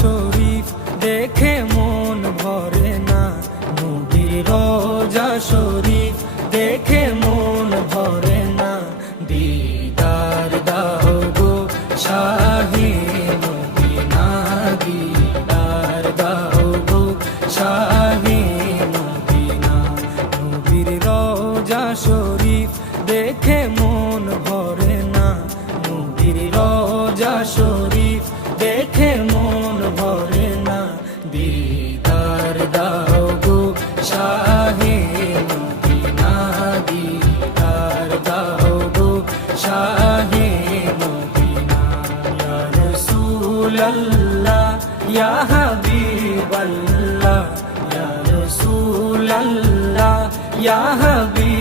শরীফ দেখে মন ভরে না, নবীর রওজা শরীফ দেখে মন ভরে না। দিদার দাও গো শাহে মদিনা, দিদার দাও গো শাহে মদিনা। নবীর রওজা শরীফ দেখে মন ভরে না, নবীর রওজা শরীফ দেখে মন ভরে না। দিদার দাও গো শাহে মদিনা, দিদার দাও গো শাহে মদিনা। ইয়া রাসূলাল্লাহ ইয়া হাবিবাল্লাহ, ইয়া রাসূলাল্লাহ ইয়া হাবিবাল্লাহ।